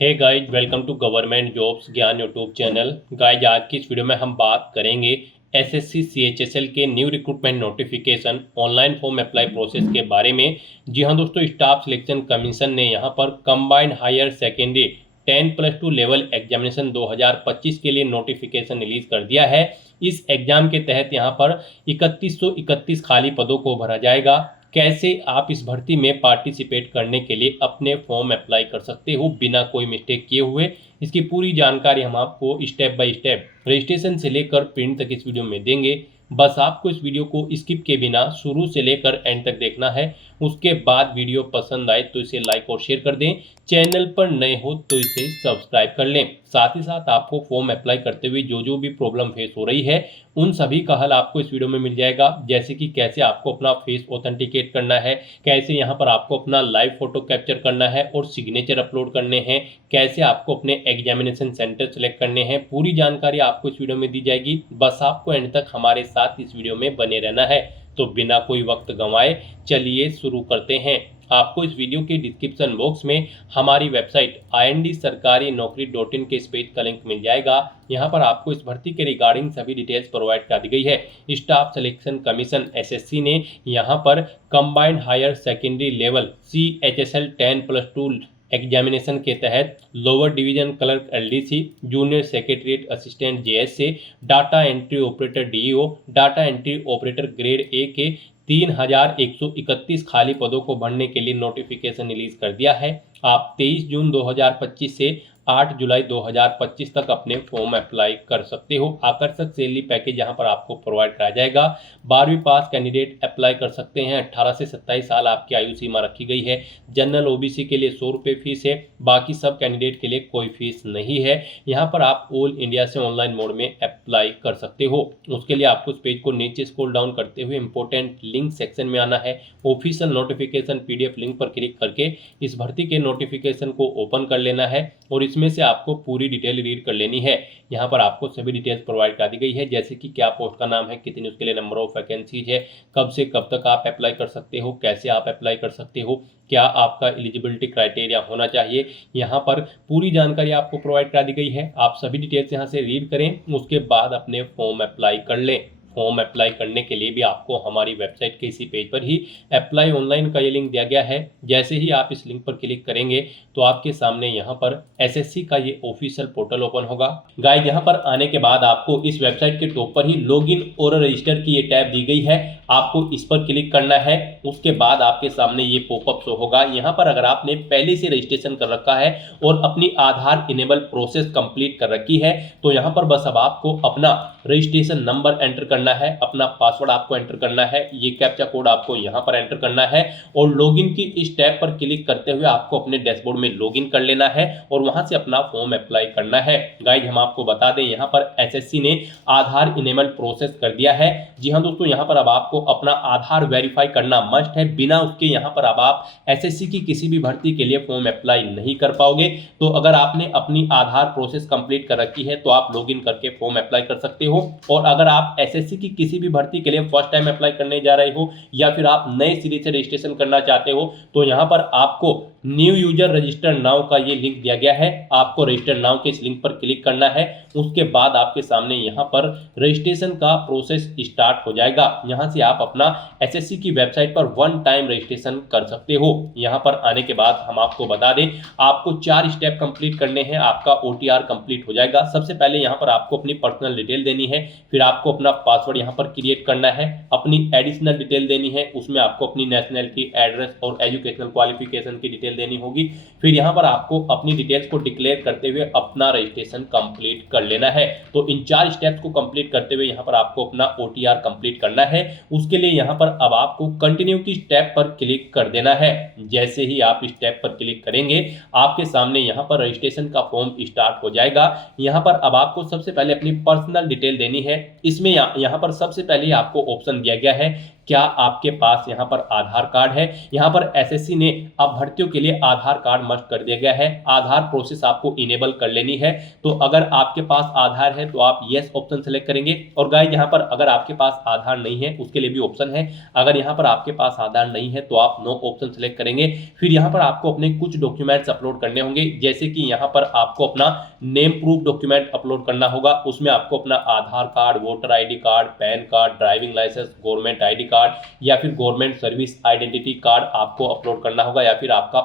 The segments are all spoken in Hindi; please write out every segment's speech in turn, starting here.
Hey guys, welcome to government jobs Gyan YouTube channel. Guys, आज की इस वीडियो में हम बात करेंगे एसएससी सीएचएसएल के new recruitment notification online form apply process के बारे में। जी हाँ दोस्तों, स्टाफ सिलेक्शन कमीशन ने यहाँ पर combined higher secondary 10+2 level examination 2025 के लिए नोटिफिकेशन रिलीज कर दिया है। इस एग्जाम के तहत यहाँ पर 3131 खाली पदों को भरा जाएगा। कैसे आप इस भर्ती में पार्टिसिपेट करने के लिए अपने फॉर्म अप्लाई कर सकते हो बिना कोई मिस्टेक किए हुए, इसकी पूरी जानकारी हम आपको स्टेप बाय स्टेप रजिस्ट्रेशन से लेकर प्रिंट तक इस वीडियो में देंगे। बस आपको इस वीडियो को स्किप के बिना शुरू से लेकर एंड तक देखना है। उसके बाद वीडियो पसंद आए तो इसे लाइक और शेयर कर दें। चैनल पर नए हो तो इसे सब्सक्राइब कर लें। साथ ही साथ आपको फॉर्म अप्लाई करते हुए जो भी प्रॉब्लम फेस हो रही है उन सभी का हल आपको इस वीडियो में मिल जाएगा। जैसे कि कैसे आपको अपना फेस ऑथेंटिकेट करना है, कैसे यहाँ पर आपको अपना लाइव फोटो कैप्चर करना है और सिग्नेचर अपलोड करने हैं, कैसे आपको अपने एग्जामिनेशन सेंटर सेलेक्ट करने हैं, पूरी जानकारी आपको इस वीडियो में दी जाएगी। बस आपको एंड तक हमारे साथ इस वीडियो में बने रहना है। तो बिना कोई वक्त गंवाए चलिए शुरू करते हैं। आपको इस वीडियो के डिस्क्रिप्शन बॉक्स में हमारी वेबसाइट IND-sarkari-naukri.in के इस पेज का लिंक मिल जाएगा। यहाँ पर आपको इस भर्ती के रिगार्डिंग सभी डिटेल्स प्रोवाइड कर दी गई है। स्टाफ सिलेक्शन कमीशन एसएससी ने यहाँ पर combined higher secondary level CHSL 10+2 examination के तहत lower division clerk LDC, junior secretariat assistant JS से data entry operator DEO, data entry operator grade A के 3131 खाली पदों को भरने के लिए नोटिफिकेशन रिलीज कर दिया है। आप 23 जून 2025 से 8 जुलाई 2025 तक अपने फॉर्म अप्लाई कर सकते हो। आकर्षक सैलरी पैकेज यहाँ पर आपको प्रोवाइड कराया जाएगा। 12वीं पास कैंडिडेट अप्लाई कर सकते हैं। 18 से 27 साल आपकी आयु सीमा रखी गई है। जनरल OBC के लिए 100 रुपये फीस है। बाकी सब कैंडिडेट के लिए कोई फीस नहीं है। यहाँ पर आप ऑल इंडिया से ऑनलाइन मोड में अप्लाई कर सकते हो। उसके लिए आपको इस पेज को नीचे स्क्रॉल डाउन करते हुए इंपॉर्टेंट लिंक सेक्शन में आना है। ऑफिशियल नोटिफिकेशन PDF लिंक पर क्लिक करके इस भर्ती के नोटिफिकेशन को ओपन कर लेना है और इसमें से आपको पूरी डिटेल रीड कर लेनी है। यहाँ पर आपको सभी डिटेल्स प्रोवाइड कर दी गई है, जैसे कि क्या पोस्ट का नाम है, कितनी उसके लिए नंबर ऑफ वैकेंसीज है, कब से कब तक आप अप्लाई कर सकते हो, कैसे आप अप्लाई कर सकते हो, क्या आपका एलिजिबिलिटी क्राइटेरिया होना चाहिए। यहाँ पर पूरी जानकारी आपको प्रोवाइड करा दी गई है। आप सभी डिटेल्स यहाँ से रीड करें, उसके बाद अपने फॉर्म अप्लाई कर लें। फॉर्म अप्लाई करने के लिए भी आपको हमारी वेबसाइट के इसी पेज पर ही अप्लाई ऑनलाइन का ये लिंक दिया गया है। जैसे ही आप इस लिंक पर क्लिक करेंगे तो आपके सामने यहाँ पर एसएससी का ये ऑफिशियल पोर्टल ओपन होगा। गाइस, यहाँ पर आने के बाद आपको इस वेबसाइट के टॉप पर ही लॉगिन और रजिस्टर की ये टैब दी गई है। आपको इस पर क्लिक करना है। उसके बाद आपके सामने ये पॉपअप शो होगा। यहाँ पर अगर आपने पहले से रजिस्ट्रेशन कर रखा है और अपनी आधार इनेबल प्रोसेस कंप्लीट कर रखी है तो यहाँ पर बस अब आपको अपना रजिस्ट्रेशन नंबर एंटर करना है, अपना पासवर्ड आपको एंटर करना है, ये कैप्चा कोड आपको यहाँ पर एंटर करना है और लॉगिन की इस टैब पर क्लिक करते हुए आपको अपने डैशबोर्ड में लॉगिन कर लेना है और वहां से अपना फॉर्म अप्लाई करना है। गाइस, हम आपको बता दें यहाँ पर एसएससी ने आधार इनेबल प्रोसेस कर दिया है। जी हाँ दोस्तों, यहाँ पर अब आपको अपना आधार वेरीफाई करना मस्ट है। बिना उसके यहाँ पर अब आप एसएससी की किसी भी भर्ती के लिए फॉर्म अप्लाई नहीं कर पाओगे। तो अगर आपने अपनी आधार प्रोसेस कंप्लीट कर रखी है तो आप लॉगिन करके फॉर्म अप्लाई कर सकते हो। और अगर आप एसएससी की किसी भी भर्ती के लिए फर्स्ट टाइम अप्लाई करने जा रहे हो या फिर आप नए सिरे से रजिस्ट्रेशन करना चाहते हो तो यहाँ पर आपको न्यू यूजर रजिस्टर नाउ का ये लिंक दिया गया है। आपको रजिस्टर नाउ के इस लिंक पर क्लिक करना है। उसके बाद आपके सामने यहाँ पर रजिस्ट्रेशन का प्रोसेस स्टार्ट हो जाएगा। यहाँ से आप अपना एसएससी की वेबसाइट पर वन टाइम रजिस्ट्रेशन कर सकते हो। यहाँ पर आने के बाद हम आपको बता दें, आपको 4 स्टेप कंप्लीट करने हैं, आपका OTR कंप्लीट हो जाएगा। सबसे पहले यहाँ पर आपको अपनी पर्सनल डिटेल देनी है, फिर आपको अपना पासवर्ड यहाँ पर क्रिएट करना है, अपनी एडिशनल डिटेल देनी है, उसमें आपको अपनी नेशनैलिटी, एड्रेस और एजुकेशनल क्वालिफिकेशन की डिटेल देनी होगी। फिर यहाँ पर आपको अपनी डिटेल्स को डिक्लेयर करते हुए अपना रजिस्ट्रेशन कंप्लीट कर लेना है। तो इन 4 स्टेप्स को कंप्लीट करते हुए यहाँ पर आपको अपना OTR कंप्लीट करना है। उसके लिए यहाँ पर अब आपको कंटिन्यू की स्टेप पर क्लिक कर देना है। जैसे ही आप स्टेप पर क्लिक करेंगे आपके सामने यहाँ पर रजिस्ट्रेशन का फॉर्म स्टार्ट हो जाएगा। यहाँ पर अब आपको सबसे पहले अपनी पर्सनल डिटेल देनी है। इसमें यहाँ पर सबसे पहले आपको ऑप्शन दिया गया है क्या आपके पास यहाँ पर आधार कार्ड है। यहाँ पर एसएससी ने अब भर्तियों के लिए आधार कार्ड मस्ट कर दिया गया है। आधार प्रोसेस आपको इनेबल कर लेनी है। तो अगर आपके पास आधार है तो आप यस ऑप्शन सेलेक्ट करेंगे। और गाइस यहाँ पर अगर आपके पास आधार नहीं है उसके लिए भी ऑप्शन है। अगर यहाँ पर आपके पास आधार नहीं है तो आप नो ऑप्शन सेलेक्ट करेंगे। फिर यहाँ पर आपको अपने कुछ डॉक्यूमेंट्स अपलोड करने होंगे, जैसे कि यहाँ पर आपको अपना नेम प्रूफ डॉक्यूमेंट अपलोड करना होगा। उसमें आपको अपना Aadhaar card, voter ID card, PAN card, driving licence, government ID card या फिर गवर्नमेंट सर्विस आइडेंटिटी कार्ड आपको अपलोड करना होगा, या फिर आपका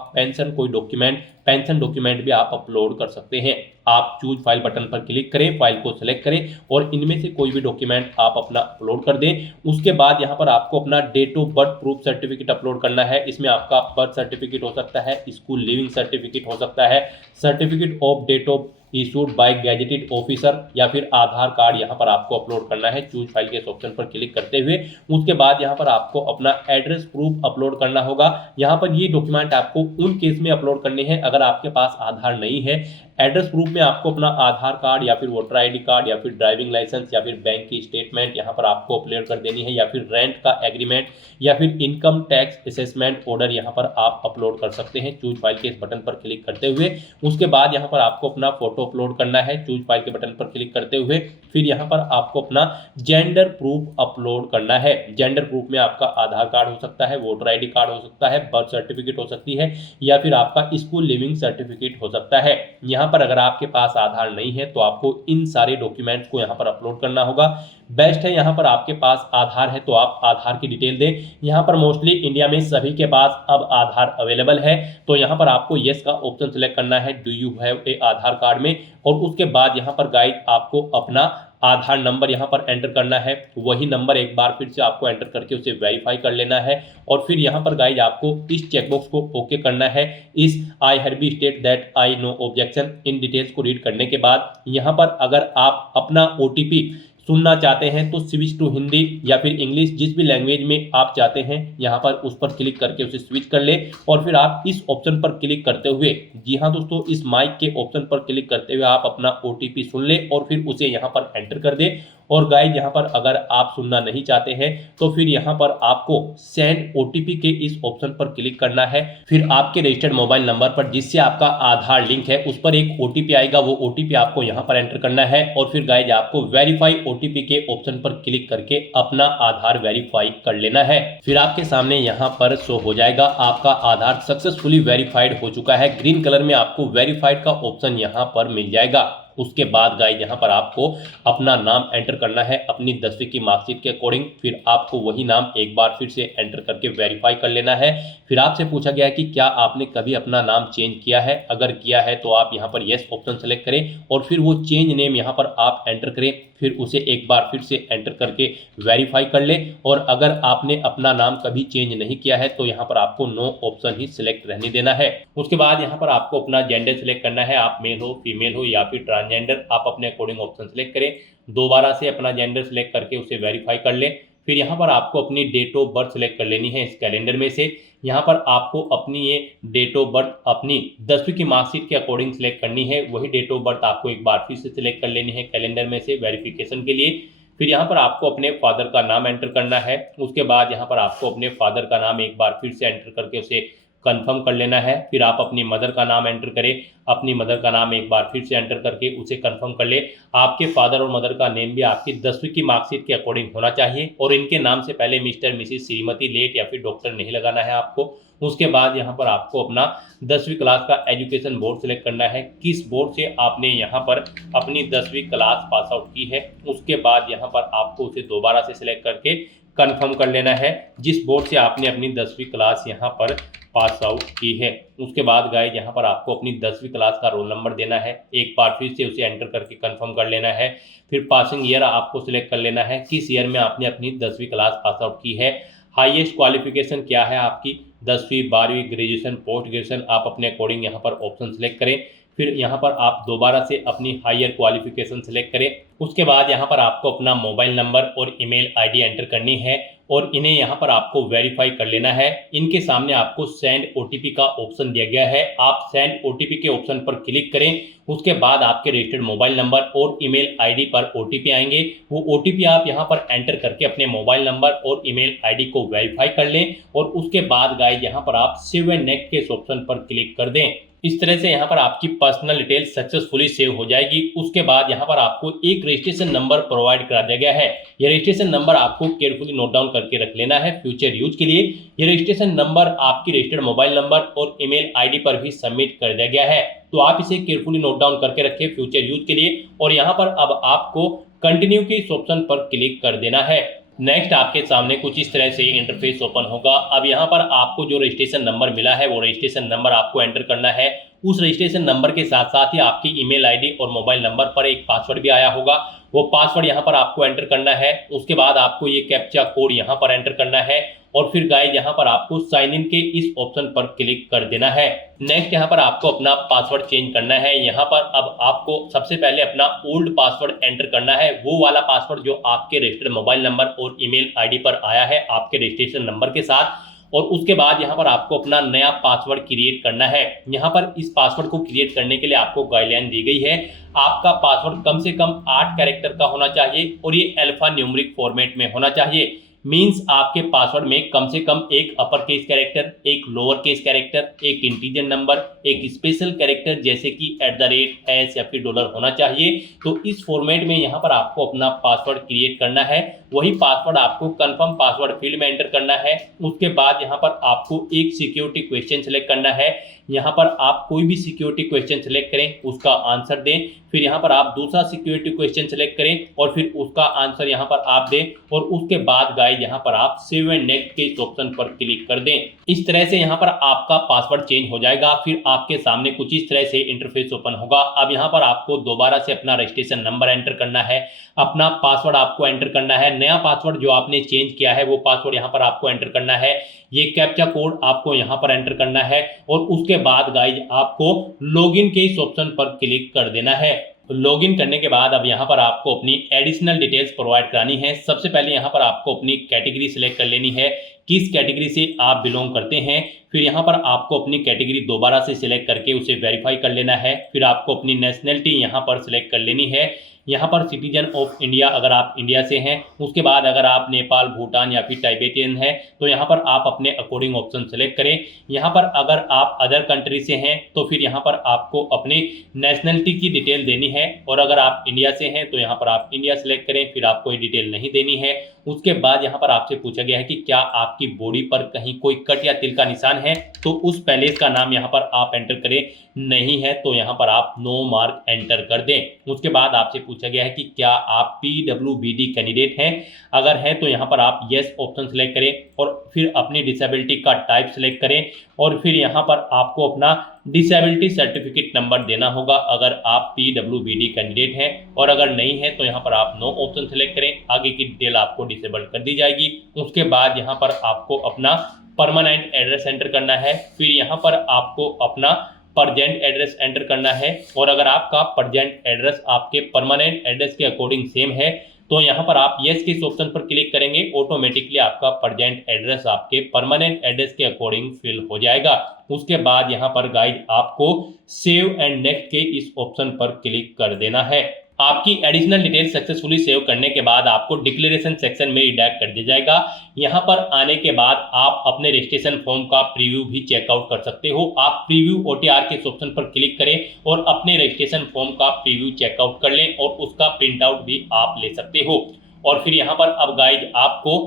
पेंशन डॉक्यूमेंट भी आप अपलोड कर सकते हैं। आप चूज फाइल बटन पर क्लिक करें, फाइल को सिलेक्ट करें और इनमें से कोई भी डॉक्यूमेंट आप अपना अपलोड कर दें। उसके बाद यहाँ पर आपको अपना date of birth proof certificate upload करना है। इसमें आपका बर्थ सर्टिफिकेट हो सकता है, स्कूल लिविंग सर्टिफिकेट हो सकता है, certificate of date of issued by gazetted officer, या फिर आधार कार्ड यहाँ पर आपको अपलोड करना है चूज फाइल के ऑप्शन पर क्लिक करते हुए। उसके बाद यहाँ पर आपको अपना एड्रेस प्रूफ अपलोड करना होगा। यहाँ पर ये डॉक्यूमेंट आपको उन केस में अपलोड करने हैं अगर आपके पास आधार नहीं है। एड्रेस प्रूफ में आपको अपना आधार कार्ड या फिर वोटर आईडी कार्ड या फिर ड्राइविंग लाइसेंस या फिर बैंक की स्टेटमेंट यहाँ पर आपको अपलोड कर देनी है, या फिर रेंट का एग्रीमेंट या फिर इनकम टैक्स असेसमेंट ऑर्डर यहाँ पर आप अपलोड कर सकते हैं चूज फाइल के इस बटन पर क्लिक करते हुए। उसके बाद यहाँ पर आपको अपना फोटो अपलोड करना है चूज फाइल के बटन पर क्लिक करते हुए। फिर यहाँ पर आपको अपना जेंडर प्रूफ अपलोड करना है। जेंडर प्रूफ में आपका आधार कार्ड हो सकता है, वोटर आईडी कार्ड हो सकता है, बर्थ सर्टिफिकेट हो सकती है, या फिर आपका स्कूल लिविंग सर्टिफिकेट हो सकता है। यहाँ पर अगर आपके पास आधार नहीं है तो आपको इन सारे डॉक्यूमेंट्स को यहाँ पर अपलोड करना होगा। बेस्ट है यहाँ पर आपके पास आधार है तो आप आधार की डिटेल दें। यहाँ पर मोस्टली इंडिया में सभी के पास अब आधार अवेलेबल है, तो यहाँ पर आपको यस का ऑप्शन सेलेक्ट करना है do you have a Aadhaar card में। और उसके बाद यहाँ पर गाइड आपको अपना आधार नंबर यहाँ पर एंटर करना है। वही नंबर एक बार फिर से आपको एंटर करके उसे वेरीफाई कर लेना है। और फिर यहाँ पर गाइज आपको इस चेकबॉक्स को ओके करना है। इस I have state that I know objection in details को रीड करने के बाद यहाँ पर अगर आप अपना ओटीपी सुनना चाहते हैं तो स्विच टू हिंदी या फिर इंग्लिश, जिस भी लैंग्वेज में आप चाहते हैं यहाँ पर उस पर क्लिक करके उसे स्विच कर ले। और फिर आप इस ऑप्शन पर क्लिक करते हुए, जी हाँ दोस्तों, इस माइक के ऑप्शन पर क्लिक करते हुए आप अपना ओटीपी सुन ले और फिर उसे यहाँ पर एंटर कर दे। और गाइज यहाँ पर अगर आप सुनना नहीं चाहते हैं तो फिर यहाँ पर आपको सेंड ओटीपी के इस ऑप्शन पर क्लिक करना है। फिर आपके रजिस्टर्ड मोबाइल नंबर पर जिससे आपका आधार लिंक है उस पर एक ओटीपी आएगा, वो ओटीपी आपको यहाँ पर एंटर करना है। और फिर गाइज आपको वेरीफाई ओटीपी के ऑप्शन पर क्लिक करके अपना आधार वेरीफाई कर लेना है। फिर आपके सामने यहाँ पर शो हो जाएगा आपका आधार सक्सेसफुली वेरीफाइड हो चुका है। ग्रीन कलर में आपको वेरीफाइड का ऑप्शन यहाँ पर मिल जाएगा। उसके बाद गाइज यहाँ पर आपको अपना नाम एंटर करना है अपनी 10वीं की मार्कशीट के अकॉर्डिंग। फिर आपको वही नाम एक बार फिर से एंटर करके वेरीफाई कर लेना है। फिर आपसे पूछा गया है कि क्या आपने कभी अपना नाम चेंज किया है। अगर किया है तो आप यहाँ पर यस ऑप्शन सेलेक्ट करें और फिर वो चेंज नेम यहाँ पर आप एंटर करें। फिर उसे एक बार फिर से एंटर करके वेरीफाई कर ले। और अगर आपने अपना नाम कभी चेंज नहीं किया है तो यहाँ पर आपको नो ऑप्शन ही सिलेक्ट रहने देना है। उसके बाद यहाँ पर आपको अपना जेंडर सिलेक्ट करना है, आप मेल हो, फीमेल हो या फिर ट्रांसजेंडर, आप अपने अकॉर्डिंग ऑप्शन सेलेक्ट करें। दोबारा से अपना जेंडर सेलेक्ट करके उसे वेरीफाई कर ले। फिर यहाँ पर आपको अपनी डेट ऑफ बर्थ सेलेक्ट कर लेनी है इस कैलेंडर में से। यहाँ पर आपको अपनी ये डेट ऑफ बर्थ अपनी 10वीं की मार्कशीट के अकॉर्डिंग सेलेक्ट करनी है। वही डेट ऑफ बर्थ आपको एक बार फिर से सिलेक्ट कर लेनी है कैलेंडर में से वेरिफिकेशन के लिए। फिर यहाँ पर आपको अपने फादर का नाम एंटर करना है। उसके बाद यहाँ पर आपको अपने फादर का नाम एक बार फिर से एंटर करके उसे कंफर्म कर लेना है। फिर आप अपनी मदर का नाम एंटर करें, अपनी मदर का नाम एक बार फिर से एंटर करके उसे कंफर्म कर ले। आपके फादर और मदर का नेम भी आपकी 10वीं की मार्कशीट के अकॉर्डिंग होना चाहिए और इनके नाम से पहले मिस्टर, मिसिस, श्रीमती, लेट या फिर डॉक्टर नहीं लगाना है आपको। उसके बाद यहाँ पर आपको अपना 10वीं क्लास का एजुकेशन बोर्ड सेलेक्ट करना है, किस बोर्ड से आपने यहाँ पर अपनी 10वीं क्लास पास आउट की है। उसके बाद यहाँ पर आपको उसे दोबारा से सिलेक्ट करके कंफर्म कर लेना है जिस बोर्ड से आपने अपनी 10वीं क्लास यहाँ पर पास आउट की है। उसके बाद गाइज यहाँ पर आपको अपनी 10वीं क्लास का रोल नंबर देना है, एक बार फिर से उसे एंटर करके कंफर्म कर लेना है। फिर पासिंग ईयर आपको सिलेक्ट कर लेना है, किस ईयर में आपने अपनी 10वीं क्लास पास आउट की है। हाईएस्ट क्वालिफिकेशन क्या है आपकी, 10वीं, 12वीं, ग्रेजुएशन, पोस्ट ग्रेजुएशन, आप अपने अकॉर्डिंग यहाँ पर ऑप्शन सेलेक्ट करें। फिर यहाँ पर आप दोबारा से अपनी हायर क्वालिफिकेशन सेलेक्ट करें। उसके बाद यहाँ पर आपको अपना मोबाइल नंबर और ईमेल आईडी एंटर करनी है और इन्हें यहाँ पर आपको वेरीफाई कर लेना है। इनके सामने आपको सेंड ओटीपी का ऑप्शन दिया गया है, आप सेंड ओटीपी के ऑप्शन पर क्लिक करें। उसके बाद आपके रजिस्टर्ड मोबाइल नंबर और ईमेल आईडी पर ओटीपी आएंगे। वो ओटीपी आप यहाँ पर एंटर करके अपने मोबाइल नंबर और ईमेल आईडी को वेरीफाई कर लें और उसके बाद गाइस यहाँ पर आप सेव एंड नेक्स्ट के इस ऑप्शन पर क्लिक कर दें। इस तरह से यहाँ पर आपकी पर्सनल डिटेल सक्सेसफुली सेव हो जाएगी। उसके बाद यहाँ पर आपको एक रजिस्ट्रेशन नंबर प्रोवाइड करा दिया गया है। यह रजिस्ट्रेशन नंबर आपको केयरफुली नोट डाउन करके रख लेना है फ्यूचर यूज के लिए। यह रजिस्ट्रेशन नंबर आपकी रजिस्टर्ड मोबाइल नंबर और ईमेल आईडी पर भी सबमिट कर दिया गया है, तो आप इसे केयरफुली नोट डाउन करके रखें फ्यूचर यूज के लिए। और यहाँ पर अब आपको कंटिन्यू के इस ऑप्शन पर क्लिक कर देना है। नेक्स्ट आपके सामने कुछ इस तरह से इंटरफेस ओपन होगा। अब यहाँ पर आपको जो रजिस्ट्रेशन नंबर मिला है वो रजिस्ट्रेशन नंबर आपको एंटर करना है। उस रजिस्ट्रेशन नंबर के साथ साथ ही आपकी ईमेल आईडी और मोबाइल नंबर पर एक पासवर्ड भी आया होगा, वो पासवर्ड यहाँ पर आपको एंटर करना है। उसके बाद आपको ये कैप्चा कोड यहाँ पर एंटर करना है और फिर गाइस यहाँ पर आपको साइन इन के इस ऑप्शन पर क्लिक कर देना है। नेक्स्ट यहाँ पर आपको अपना पासवर्ड चेंज करना है। यहाँ पर अब आपको सबसे पहले अपना ओल्ड पासवर्ड एंटर करना है, वो वाला पासवर्ड जो आपके रजिस्टर्ड मोबाइल नंबर और ईमेल आईडी पर आया है आपके रजिस्ट्रेशन नंबर के साथ। और उसके बाद यहाँ पर आपको अपना नया पासवर्ड क्रिएट करना है। यहाँ पर इस पासवर्ड को क्रिएट करने के लिए आपको गाइडलाइन दी गई है। आपका पासवर्ड कम से कम 8 कैरेक्टर का होना चाहिए और ये अल्फा न्यूमेरिक फॉर्मेट में होना चाहिए। मींस आपके पासवर्ड में कम से कम एक अपर केस कैरेक्टर, एक लोअर केस कैरेक्टर, एक इंटीजर नंबर, एक स्पेशल कैरेक्टर जैसे कि @ या फिर डॉलर होना चाहिए। तो इस फॉर्मेट में यहाँ पर आपको अपना पासवर्ड क्रिएट करना है। वही पासवर्ड आपको कंफर्म पासवर्ड फील्ड में एंटर करना है। उसके बाद यहाँ पर आपको एक सिक्योरिटी क्वेश्चन सेलेक्ट करना है। यहाँ पर आप कोई भी सिक्योरिटी क्वेश्चन सेलेक्ट करें, उसका आंसर दें। फिर यहाँ पर आप दूसरा सिक्योरिटी क्वेश्चन सेलेक्ट करें और फिर उसका आंसर यहाँ पर आप दें और उसके बाद गाइस यहाँ पर आप सेव एंड नेक्स्ट के इस ऑप्शन पर क्लिक कर दें। इस तरह से यहाँ पर आपका पासवर्ड चेंज हो जाएगा। फिर आपके सामने कुछ इस तरह से इंटरफेस ओपन होगा। अब यहाँ पर आपको दोबारा से अपना रजिस्ट्रेशन नंबर एंटर करना है, अपना पासवर्ड आपको एंटर करना है। नया पासवर्ड जो आपने चेंज किया है वो पासवर्ड यहाँ पर आपको एंटर करना है। ये कैप्चा कोड आपको यहाँ पर एंटर करना है और उसके बाद गाइज आपको लॉगिन के इस ऑप्शन पर क्लिक कर देना है। लॉगिन करने के बाद अब यहाँ पर आपको अपनी एडिशनल डिटेल्स प्रोवाइड करानी है। सबसे पहले यहाँ पर आपको अपनी कैटेगरी सिलेक्ट कर लेनी है, किस कैटेगरी से आप बिलोंग करते हैं। फिर यहाँ पर आपको अपनी कैटेगरी दोबारा से सिलेक्ट करके उसे वेरीफाई कर लेना है। फिर आपको अपनी नेशनलिटी यहाँ पर सिलेक्ट कर लेनी है। यहाँ पर सिटीजन ऑफ इंडिया अगर आप इंडिया से हैं। उसके बाद अगर आप नेपाल, भूटान या फिर टाइबेटियन हैं तो यहाँ पर आप अपने अकॉर्डिंग ऑप्शन सेलेक्ट करें। यहाँ पर अगर आप अदर कंट्री से हैं तो फिर यहाँ पर आपको अपनी नेशनलिटी की डिटेल देनी है और अगर आप इंडिया से हैं तो यहाँ पर आप इंडिया सेलेक्ट करें, फिर आपको ये डिटेल नहीं देनी है। उसके बाद यहाँ पर आपसे पूछा गया है कि क्या आपकी बॉडी पर कहीं कोई कट या तिल का निशान है, तो उस पैलेस का नाम यहाँ पर आप एंटर करें। नहीं है तो यहाँ पर आप नो मार्क एंटर कर दें। उसके बाद आपसे पूछा गया है कि क्या आप PWBD कैंडिडेट हैं, अगर हैं तो यहाँ पर आप यस ऑप्शन सेलेक्ट करें और फिर अपनी डिसेबिलिटी का टाइप सेलेक्ट करें और फिर यहाँ पर आपको अपना डिसेबिलिटी सर्टिफिकेट नंबर देना होगा अगर आप PWBD कैंडिडेट हैं, और अगर नहीं है तो यहाँ पर आप नो ऑप्शन सेलेक्ट करें। आगे की डिटेल आपको डिसेबल्ड कर दी जाएगी। उसके बाद यहाँ पर आपको अपना परमानेंट एड्रेस एंटर करना है। फिर यहाँ पर आपको अपना परजेंट एड्रेस एंटर करना है और अगर आपका परजेंट एड्रेस आपके परमानेंट एड्रेस के अकॉर्डिंग सेम है तो यहाँ पर आप यस के इस ऑप्शन पर क्लिक करेंगे। ऑटोमेटिकली आपका परजेंट एड्रेस आपके परमानेंट एड्रेस के अकॉर्डिंग फिल हो जाएगा। उसके बाद यहाँ पर गाइड आपको सेव एंड नेक्स्ट के इस ऑप्शन पर क्लिक कर देना है। आपकी एडिशनल डिटेल सक्सेसफुली सेव करने के बाद आपको डिक्लेरेशन सेक्शन में रिडायरेक्ट कर दिया जाएगा। यहाँ पर आने के बाद आप अपने रजिस्ट्रेशन फॉर्म का प्रीव्यू भी चेकआउट कर सकते हो। आप प्रीव्यू OTR के ऑप्शन पर क्लिक करें और अपने रजिस्ट्रेशन फॉर्म का प्रीव्यू चेकआउट कर लें और उसका प्रिंट आउट भी आप ले सकते हो। और फिर यहाँ पर अब गाइड आपको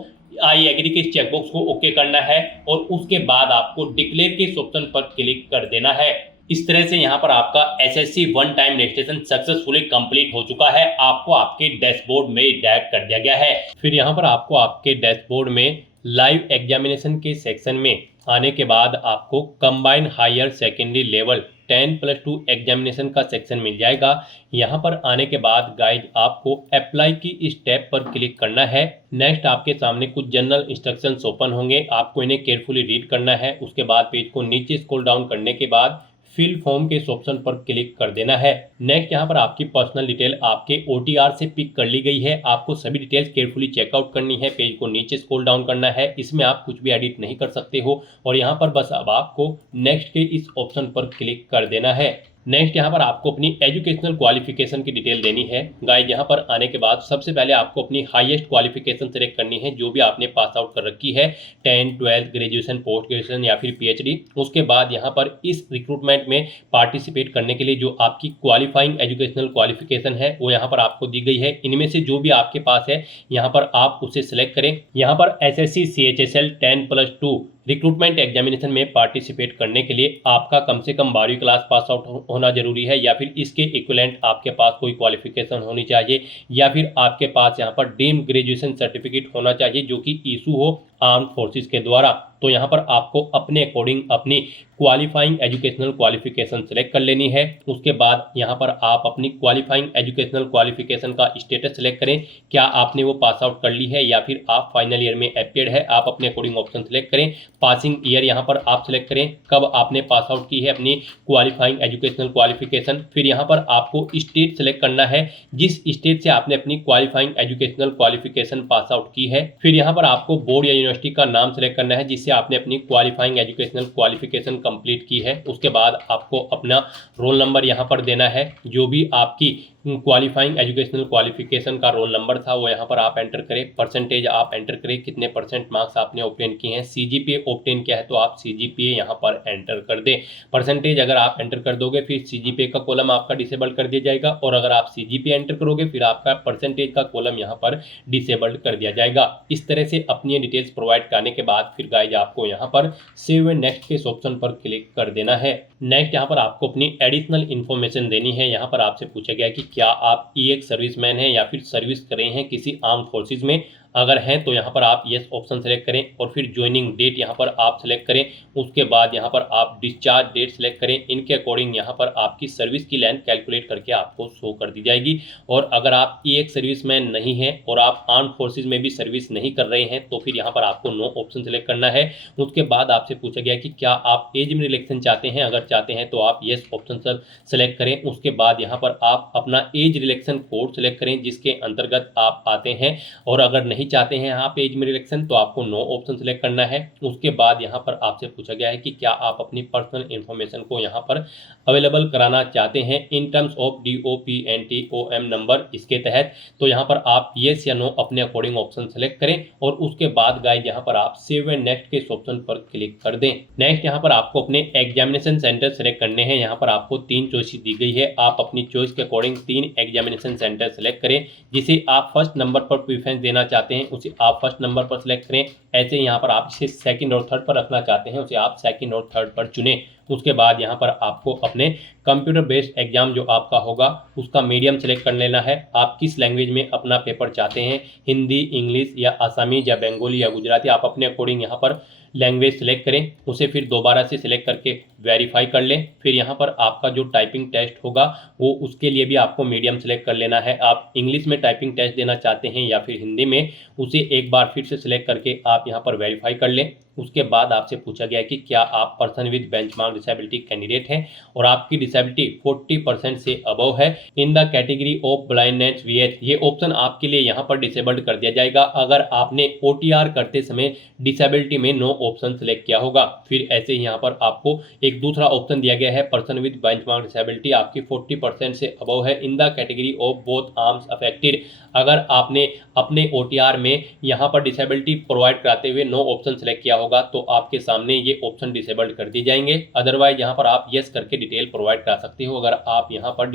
आई एग्री के चेकबॉक्स को ओके करना है और उसके बाद आपको डिक्लेयर के ऑप्शन पर क्लिक कर देना है। इस तरह से यहाँ पर आपका SSC one time registration successfully complete हो चुका है। आपको आपके डैशबोर्ड में डायरेक्ट कर दिया गया है। फिर यहाँ पर आपको आपके डैशबोर्ड में लाइव एग्जामिनेशन के सेक्शन में आने के बाद आपको combined higher secondary level 10+2 examination का सेक्शन मिल जाएगा। यहाँ पर आने के बाद गाइड आपको अप्लाई की इस टैब पर क्लिक करना है। नेक्स्ट आपके सामने कुछ जनरल इंस्ट्रक्शंस ओपन होंगे, आपको इन्हें केयरफुली रीड करना है। उसके बाद पेज को नीचे स्क्रॉल डाउन करने के बाद फिल फॉर्म के इस ऑप्शन पर क्लिक कर देना है। नेक्स्ट यहाँ पर आपकी पर्सनल डिटेल आपके OTR से पिक कर ली गई है। आपको सभी डिटेल्स केयरफुली चेकआउट करनी है। पेज को नीचे स्क्रॉल डाउन करना है, इसमें आप कुछ भी एडिट नहीं कर सकते हो और यहाँ पर बस अब आपको नेक्स्ट के इस ऑप्शन पर क्लिक कर देना है। नेक्स्ट यहाँ पर आपको अपनी एजुकेशनल क्वालिफिकेशन की डिटेल देनी है। गाइस यहाँ पर आने के बाद सबसे पहले आपको अपनी हाईएस्ट क्वालिफिकेशन सेलेक्ट करनी है, जो भी आपने पास आउट कर रखी है, 10, 12, ग्रेजुएशन, पोस्ट ग्रेजुएशन या फिर PhD। उसके बाद यहाँ पर इस रिक्रूटमेंट में पार्टिसिपेट करने के लिए जो आपकी क्वालिफाइंग एजुकेशनल क्वालिफिकेशन है वो यहाँ पर आपको दी गई है। इनमें से जो भी आपके पास है यहाँ पर आप उसे सिलेक्ट करें। यहाँ पर SSC CHSL 10+2 रिक्रूटमेंट एग्जामिनेशन में पार्टिसिपेट करने के लिए आपका कम से कम 12वीं क्लास पास आउट होना जरूरी है, या फिर इसके इक्विवेलेंट आपके पास कोई क्वालिफिकेशन होनी चाहिए, या फिर आपके पास यहाँ पर डीम्ड ग्रेजुएशन सर्टिफिकेट होना चाहिए जो कि इशू हो आर्म्ड फोर्सेस के द्वारा। तो यहाँ पर आपको अपने अकॉर्डिंग अपनी क्वालिफाइंग एजुकेशनल क्वालिफिकेशन सेलेक्ट कर लेनी है। उसके बाद यहाँ पर आप अपनी क्वालिफाइंग एजुकेशनल क्वालिफिकेशन का स्टेटस सेलेक्ट करें, क्या आपने वो पास आउट कर ली है या फिर आप फाइनल ईयर में अपेयर्ड है, आप अपने अकॉर्डिंग ऑप्शन सेलेक्ट करें। पासिंग ईयर यहाँ पर आप सेलेक्ट करें, कब आपने पास आउट की है अपनी क्वालिफाइंग एजुकेशनल क्वालिफिकेशन। फिर यहाँ पर आपको स्टेट सेलेक्ट करना है, जिस स्टेट से आपने अपनी qualifying educational qualification pass out की है। फिर यहाँ पर आपको बोर्ड या यूनिवर्सिटी का नाम सेलेक्ट करना है जिससे आपने अपनी क्वालिफाइंग एजुकेशनल क्वालिफिकेशन कंप्लीट की है। उसके बाद आपको अपना रोल नंबर यहाँ पर देना है, जो भी आपकी क्वालिफाइंग एजुकेशनल क्वालिफिकेशन का रोल नंबर था वो यहाँ पर आप एंटर करें। परसेंटेज आप एंटर करें, कितने % मार्क्स आपने ऑब्टेन किए हैं। CGPA ऑब्टेन किया है तो आप CGPA यहाँ पर एंटर कर दें। परसेंटेज अगर आप एंटर कर दोगे फिर CGPA का कॉलम आपका डिसेबल कर दिया जाएगा, और अगर आप CGPA एंटर करोगे फिर आपका परसेंटेज का कॉलम यहाँ पर डिसेबल्ड कर दिया जाएगा। इस तरह से अपनी डिटेल्स प्रोवाइड करने के बाद फिर गाइज आपको यहाँ पर सेव एंड नेक्स्ट के इस ऑप्शन पर क्लिक कर देना है। नेक्स्ट यहाँ पर आपको अपनी एडिशनल इन्फॉर्मेशन देनी है। यहाँ पर आपसे पूछा गया कि क्या आप EX सर्विसमैन हैं या फिर सर्विस कर रहे हैं किसी आर्म्ड फोर्सेज में। अगर हैं तो यहाँ पर आप यस ऑप्शन सेलेक्ट करें और फिर ज्वाइनिंग डेट यहाँ पर आप सेलेक्ट करें। उसके बाद यहाँ पर आप डिस्चार्ज डेट सेलेक्ट करें। इनके अकॉर्डिंग यहाँ पर आपकी सर्विस की लेंथ कैलकुलेट करके आपको शो कर दी जाएगी। और अगर आप EX सर्विसमैन नहीं हैं और आप आर्म्ड फोर्सेज में भी सर्विस नहीं कर रहे हैं तो फिर यहाँ पर आपको नो ऑप्शन सेलेक्ट करना है। उसके बाद आपसे पूछा गया कि क्या आप एज में रिलैक्सेशन चाहते हैं, अगर चाहते हैं तो आप यस ऑप्शन सेलेक्ट करें। उसके बाद यहाँ पर आप अपना एज रिलैक्सेशन कोड सेलेक्ट करें जिसके अंतर्गत आप आते हैं, और अगर नहीं चाहते हैं आप एज में रिलैक्सेशन तो आपको नो ऑप्शन सेलेक्ट करना है। उसके बाद यहाँ पर आपसे पूछा गया है कि क्या आप अपनी पर्सनल इंफॉर्मेशन को यहाँ पर अवेलेबल कराना चाहते हैं in terms of DOPNTOM number इसके तहत। तो यहाँ पर आप येस या नो अपने अकॉर्डिंग ऑप्शन सेलेक्ट करें और उसके बाद गाइज यहाँ पर आप सेव एंड नेक्स्ट के इस ऑप्शन पर क्लिक कर दें। नेक्स्ट यहाँ पर आपको अपने एग्जामिनेशन सेंटर सेलेक्ट करने हैं। यहाँ पर आपको 3 चॉइसेस दी गई है, आप अपनी चॉइस के अकॉर्डिंग 3 एग्जामिनेशन सेंटर सेलेक्ट करें। जिसे आप फर्स्ट नंबर पर प्रीफरेंस देना चाहते हैं उसे आप फर्स्ट नंबर पर सिलेक्ट करें। ऐसे यहाँ पर आप इसे सेकंड और थर्ड पर रखना चाहते हैं उसे आप सेकंड और थर्ड पर चुनें। उसके बाद यहाँ पर आपको अपने कंप्यूटर बेस्ड एग्जाम जो आपका होगा उसका मीडियम सेलेक्ट कर लेना है। आप किस लैंग्वेज में अपना पेपर चाहते हैं, हिंदी, इंग्लिश या आसामीज या बंगाली या गुजराती, आप अपने अकॉर्डिंग यहाँ पर लैंग्वेज सेलेक्ट करें। उसे फिर दोबारा से सिलेक्ट करके वेरीफाई कर लें। फिर यहाँ पर आपका जो टाइपिंग टेस्ट होगा वो उसके लिए भी आपको मीडियम सेलेक्ट कर लेना है। आप इंग्लिश में टाइपिंग टेस्ट देना चाहते हैं या फिर हिंदी में, उसे एक बार फिर से सिलेक्ट करके आप यहाँ पर वेरीफाई कर लें। उसके बाद आपसे पूछा गया कि क्या आप person with benchmark disability candidate हैं और आपकी डिसेबिलिटी 40% से अबव है in the category of blindness VH। ये ऑप्शन आपके लिए यहाँ पर डिसेबल्ड कर दिया जाएगा अगर आपने OTR करते समय डिसेबिलिटी में नो ऑप्शन सेलेक्ट किया होगा। फिर ऐसे ही यहाँ पर आपको एक दूसरा ऑप्शन दिया गया है, पर्सन विद बेंचमार्क डिसेबिलिटी आपकी 40% से अबव है in the category of both arms affected. अगर आपने अपने OTR में यहाँ पर डिसेबिलिटी प्रोवाइड कराते हुए नो ऑप्शन सेलेक्ट किया होगा तो आपके सामने ये ऑप्शन डिसेबल्ड कर दी जाएंगे। अदरवाइज यहाँ पर आप यस करके डिटेल प्रोवाइड करा सकते हो अगर आप यहाँ पर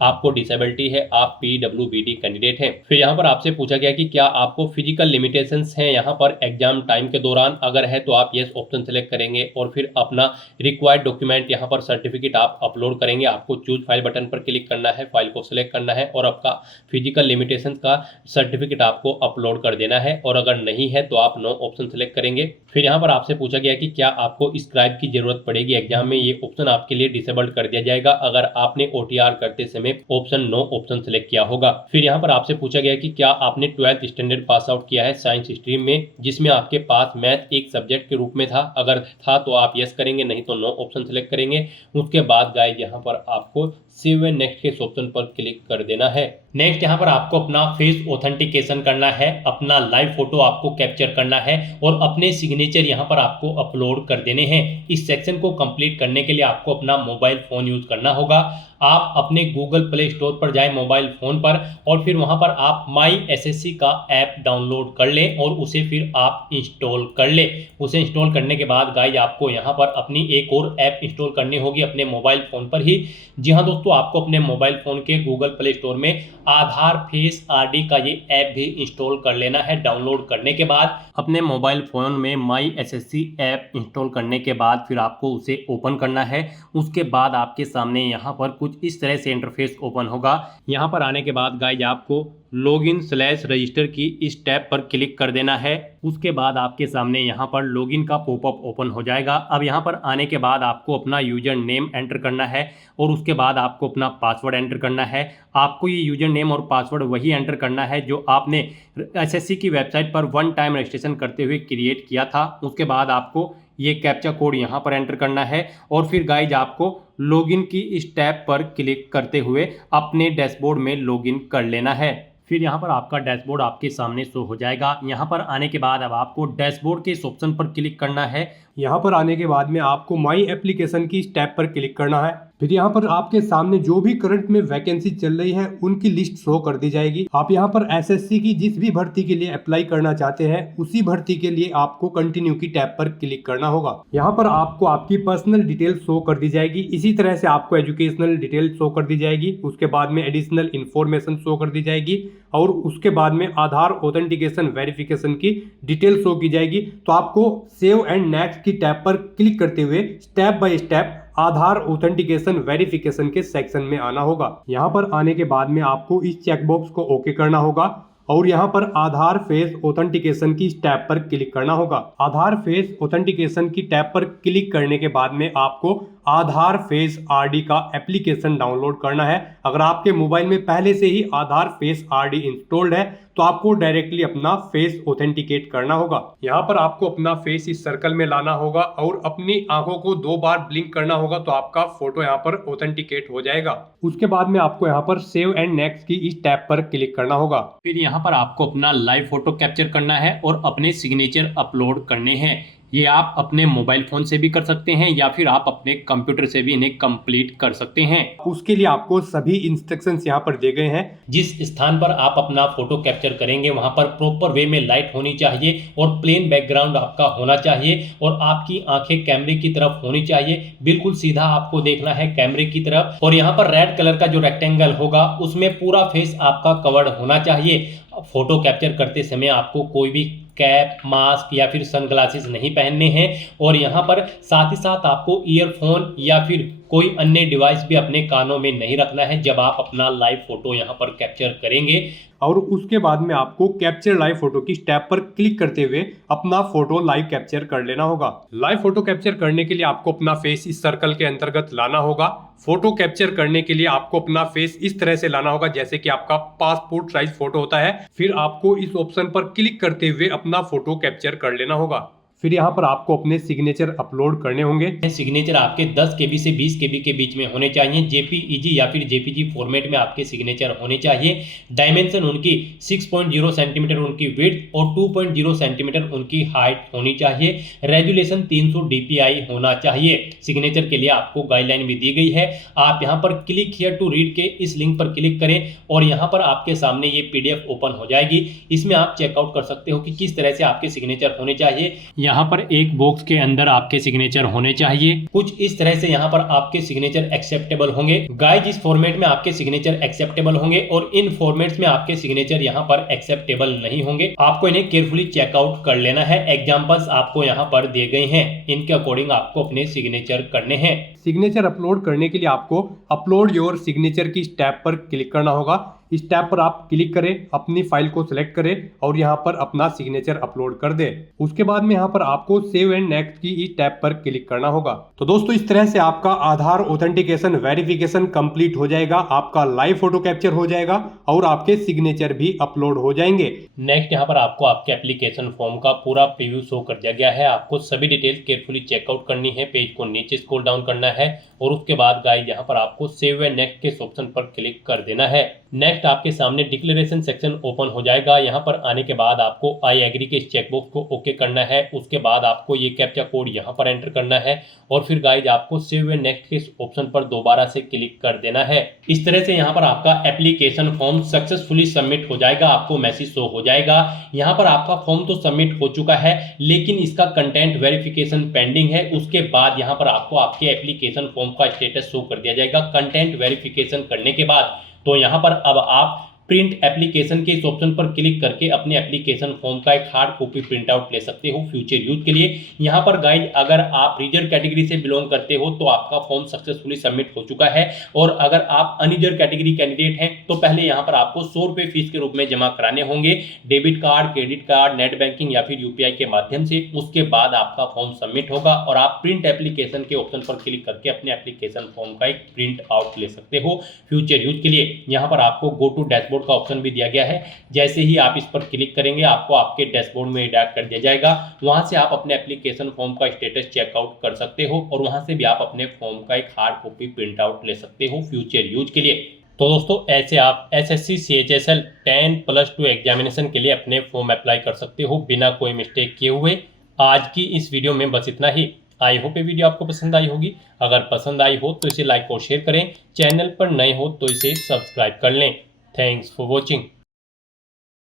आपको डिसेबिलिटी है, आप PWBD कैंडिडेट हैं। फिर यहाँ पर आपसे पूछा गया कि क्या आपको फिजिकल लिमिटेशंस हैं यहाँ पर एग्जाम टाइम के दौरान, अगर है तो आप यस ऑप्शन सेलेक्ट करेंगे और फिर अपना रिक्वायर्ड डॉक्यूमेंट यहाँ पर सर्टिफिकेट आप अपलोड करेंगे। आपको चूज फाइल बटन पर क्लिक करना है, फाइल को सिलेक्ट करना है और आपका फिजिकल लिमिटेशन का सर्टिफिकेट आपको अपलोड कर देना है। और अगर नहीं है तो आप नो ऑप्शन सेलेक्ट करेंगे। फिर यहाँ पर आपसे पूछा गया कि क्या आपको स्क्राइब की जरूरत पड़ेगी एग्जाम में। ये ऑप्शन आपके लिए डिसेबल्ड कर दिया जाएगा अगर आपने OTR करते समय ऑप्शन नो ऑप्शन सेलेक्ट किया होगा। फिर यहाँ पर आपसे पूछा गया कि क्या आपने 12th स्टैंडर्ड पास आउट किया है साइंस स्ट्रीम में, जिसमें आपके पास मैथ एक सब्जेक्ट के रूप में था। अगर था तो आप यस करेंगे, नहीं तो नो ऑप्शन सेलेक्ट करेंगे। उसके बाद गाइज यहाँ पर आपको सेव एंड नेक्स्ट के ऑप्शन पर क्लिक कर देना है। नेक्स्ट यहाँ पर आपको अपना फेस ऑथेंटिकेशन करना है, अपना लाइव फोटो आपको कैप्चर करना है और अपने सिग्नेचर यहाँ पर आपको अपलोड कर देने हैं। इस सेक्शन को कंप्लीट करने के लिए आपको अपना मोबाइल फोन यूज करना होगा। आप अपने गूगल प्ले स्टोर पर जाएं मोबाइल फोन पर और फिर वहां पर आप माई एसएससी का ऐप डाउनलोड कर लें और उसे फिर आप इंस्टॉल कर लें। उसे इंस्टॉल करने के बाद गाइज आपको यहां पर अपनी एक और ऐप इंस्टॉल करनी होगी अपने मोबाइल फोन पर ही। जी हाँ दोस्तों, आपको अपने मोबाइल फोन के गूगल प्ले स्टोर में आधार फेस आरडी का ये ऐप भी इंस्टॉल कर लेना है। डाउनलोड करने के बाद अपने मोबाइल फोन में माई एसएससी ऐप इंस्टॉल करने के बाद फिर आपको उसे ओपन करना है। उसके बाद आपके सामने यहाँ पर कुछ इस तरह से इंटरफेस ओपन होगा। यहाँ पर आने के बाद गाइज आपको लॉगिन/रजिस्टर की इस टैब पर क्लिक कर देना है। उसके बाद आपके सामने यहाँ पर लॉगिन का पॉपअप ओपन हो जाएगा। अब यहाँ पर आने के बाद आपको अपना यूजर नेम एंटर करना है और उसके बाद आपको अपना पासवर्ड एंटर करना है। आपको ये यूजर नेम और पासवर्ड वही एंटर करना है जो आपने एसएससी की वेबसाइट पर वन टाइम रजिस्ट्रेशन करते हुए क्रिएट किया था। उसके बाद आपको ये कैप्चा कोड यहाँ पर एंटर करना है और फिर गाइज आपको लॉगिन की इस टैब पर क्लिक करते हुए अपने डैशबोर्ड में लॉगिन कर लेना है। फिर यहाँ पर आपका डैशबोर्ड आपके सामने शो हो जाएगा। यहाँ पर आने के बाद अब आपको डैशबोर्ड के इस ऑप्शन पर क्लिक करना है। यहाँ पर आने के बाद में आपको माई एप्लीकेशन की इस टैब पर क्लिक करना है। फिर यहाँ पर आपके सामने जो भी करंट में वैकेंसी चल रही है उनकी लिस्ट शो कर दी जाएगी। आप यहाँ पर एसएससी की जिस भी भर्ती के लिए अप्लाई करना चाहते हैं उसी भर्ती के लिए आपको कंटिन्यू की टैब पर क्लिक करना होगा। यहाँ पर आपको आपकी पर्सनल डिटेल शो कर दी जाएगी। इसी तरह से आपको एजुकेशनल डिटेल शो कर दी जाएगी। उसके बाद में एडिशनल इंफॉर्मेशन शो कर दी जाएगी और उसके बाद में आधार ऑथेंटिकेशन वेरिफिकेशन की डिटेल शो की जाएगी। तो आपको सेव एंड नेक्स्ट की टैब पर क्लिक करते हुए step by step Aadhaar authentication verification के सेक्शन में आना होगा। यहाँ पर आने के बाद में आपको इस चेकबॉक्स को ओके करना होगा और यहाँ पर आधार फेस ऑथेंटिकेशन की टैब पर क्लिक करना होगा। आधार फेस ऑथेंटिकेशन की टैब पर क्लिक करने के बाद में आपको आधार फेस आरडी का एप्लीकेशन डाउनलोड करना है। अगर आपके मोबाइल में पहले से ही आधार फेस आरडी इंस्टॉल्ड है तो आपको डायरेक्टली अपना फेस ऑथेंटिकेट करना होगा। यहाँ पर आपको अपना फेस इस सर्कल में लाना होगा और अपनी आंखों को 2 बार ब्लिंक करना होगा तो आपका फोटो यहाँ पर ऑथेंटिकेट हो जाएगा। उसके बाद में आपको यहाँ पर सेव एंड नेक्स्ट की इस टैब पर क्लिक करना होगा। फिर यहाँ पर आपको अपना लाइव फोटो कैप्चर करना है और अपने सिग्नेचर अपलोड करने हैं। ये आप अपने मोबाइल फोन से भी कर सकते हैं या फिर आप अपने कंप्यूटर से भी इन्हें कंप्लीट कर सकते हैं। उसके लिए आपको सभी इंस्ट्रक्शंस यहाँ पर दिए गए हैं। जिस स्थान पर आप अपना फोटो कैप्चर करेंगे वहां पर प्रॉपर वे में लाइट होनी चाहिए और प्लेन बैकग्राउंड आपका होना चाहिए और आपकी आंखें कैमरे की तरफ होनी चाहिए। बिल्कुल सीधा आपको देखना है कैमरे की तरफ और यहाँ पर रेड कलर का जो रेक्टेंगल होगा उसमें पूरा फेस आपका कवर्ड होना चाहिए। फोटो कैप्चर करते समय आपको कोई भी कैप, मास्क या फिर सनग्लासेस नहीं पहनने हैं और यहाँ पर साथ ही साथ आपको ईयरफोन या फिर कोई अन्य डिवाइस भी अपने कानों में नहीं रखना है जब आप अपना लाइव फोटो यहाँ पर कैप्चर करेंगे। और उसके बाद में आपको कैप्चर लाइव फोटो की टैब पर क्लिक करते हुए अपना फोटो लाइव कैप्चर कर लेना होगा। लाइव फोटो कैप्चर करने के लिए आपको अपना फेस इस सर्कल के अंतर्गत लाना होगा। फोटो कैप्चर करने के लिए आपको अपना फेस इस तरह से लाना होगा जैसे कि आपका पासपोर्ट साइज फोटो होता है। फिर आपको इस ऑप्शन पर क्लिक करते हुए अपना फोटो कैप्चर कर लेना होगा। फिर यहाँ पर आपको अपने सिग्नेचर अपलोड करने होंगे। सिग्नेचर आपके 10 KB से 20 KB के बीच में होने चाहिए। जेपीईजी या फिर जेपीजी फॉर्मेट में आपके सिग्नेचर होने चाहिए। डायमेंशन उनकी 6.0 सेंटीमीटर उनकी विड्थ और 2.0 सेंटीमीटर उनकी हाइट होनी चाहिए। रेजुलेशन 300 DPI होना चाहिए। सिग्नेचर के लिए आपको गाइडलाइन भी दी गई है। आप यहाँ पर क्लिक हियर टू रीड के इस लिंक पर क्लिक करें और यहाँ पर आपके सामने ये PDF ओपन हो जाएगी। इसमें आप चेकआउट कर सकते हो कि किस तरह से आपके सिग्नेचर होने चाहिए। यहाँ पर एक बॉक्स के अंदर आपके सिग्नेचर होने चाहिए। कुछ इस तरह से यहाँ पर आपके सिग्नेचर एक्सेप्टेबल होंगे। गाइस, इस फॉर्मेट में आपके सिग्नेचर एक्सेप्टेबल होंगे और इन फॉर्मेट्स में आपके सिग्नेचर यहाँ पर एक्सेप्टेबल नहीं होंगे। आपको इन्हें केयरफुली चेकआउट कर लेना है। एग्जांपल्स आपको यहाँ पर दिए गए हैं, इनके अकॉर्डिंग आपको अपने सिग्नेचर करने हैं। सिग्नेचर अपलोड करने के लिए आपको अपलोड योर सिग्नेचर की टैब पर क्लिक करना होगा। इस टैब पर आप क्लिक करें, अपनी फाइल को सिलेक्ट करें और यहाँ पर अपना सिग्नेचर अपलोड कर दें। उसके बाद में यहाँ पर आपको सेव एंड नेक्स्ट की इस टैब पर क्लिक करना होगा। तो दोस्तों इस तरह से आपका आधार ऑथेंटिकेशन वेरिफिकेशन कंप्लीट हो जाएगा, आपका लाइव फोटो कैप्चर हो जाएगा और आपके सिग्नेचर भी अपलोड हो जाएंगे। नेक्स्ट यहाँ पर आपको आपके एप्लीकेशन फॉर्म का पूरा प्रीव्यू शो कर दिया गया है। आपको सभी डिटेल्स केयरफुली चेकआउट करनी है, पेज को नीचे स्क्रॉल डाउन करना है और उसके बाद गाइस यहाँ पर आपको सेव एंड नेक्स्ट के ऑप्शन पर क्लिक कर देना है। नेक्स्ट आपके सामने डिक्लेरेशन सेक्शन ओपन हो जाएगा। यहाँ पर आने के बाद आपको आई एग्री के चेकबॉक्स को ओके करना है। उसके बाद आपको ये कैप्चा कोड यहाँ पर एंटर करना है और फिर गाइस आपको सेव एंड नेक्स्ट के ऑप्शन पर दोबारा से क्लिक कर देना है। इस तरह से यहाँ पर आपका एप्लीकेशन फॉर्म सक्सेसफुली सबमिट हो जाएगा। आपको मैसेज शो हो जाएगा यहाँ पर आपका फॉर्म तो सबमिट हो चुका है, लेकिन इसका कंटेंट वेरिफिकेशन पेंडिंग है। उसके बाद यहाँ पर आपको आपके एप्लीकेशन फॉर्म का स्टेटस शो कर दिया जाएगा कंटेंट वेरिफिकेशन करने के बाद। तो यहाँ पर अब आप प्रिंट एप्लीकेशन के इस ऑप्शन पर क्लिक करके अपने एप्लीकेशन फॉर्म का एक हार्ड कॉपी प्रिंट आउट ले सकते हो फ्यूचर यूज के लिए। यहाँ पर गाइड अगर आप रिजर्व कैटेगरी से बिलोंग करते हो तो आपका फॉर्म सक्सेसफुली सबमिट हो चुका है, और अगर आप अनरिजर्व कैटेगरी कैंडिडेट हैं तो पहले यहाँ पर आपको 100 रुपये फीस के रूप में जमा कराने होंगे, debit card, credit card, net banking या फिर यूपीआई के माध्यम से। उसके बाद आपका फॉर्म सबमिट होगा और आप प्रिंट एप्लीकेशन के ऑप्शन पर क्लिक करके अपने एप्लीकेशन फॉर्म का एक प्रिंट आउट ले सकते हो फ्यूचर यूज के लिए। यहाँ पर आपको गो टू डैशबोर्ड का ऑप्शन भी दिया गया है। जैसे ही आप इस पर क्लिक करेंगे आपको आपके डैशबोर्ड में डायरेक्ट कर दिया जाएगा। वहां से आप अपने एप्लीकेशन फॉर्म का स्टेटस चेकआउट कर सकते हो और वहां से भी आप अपने फॉर्म का एक हार्ड कॉपी प्रिंट आउट ले सकते हो फ्यूचर यूज के लिए। तो दोस्तों ऐसे आप एसएससी सीएचएसएल 10+2 एग्जामिनेशन के लिए अपने फॉर्म अप्लाई कर सकते हो बिना कोई मिस्टेक किए हुए। आज की इस वीडियो में बस इतना ही। आई होप ये वीडियो आपको पसंद आई होगी। अगर पसंद आई हो तो इसे लाइक और शेयर करें, चैनल पर नए हो तो इसे सब्सक्राइब कर लें। Thanks for watching.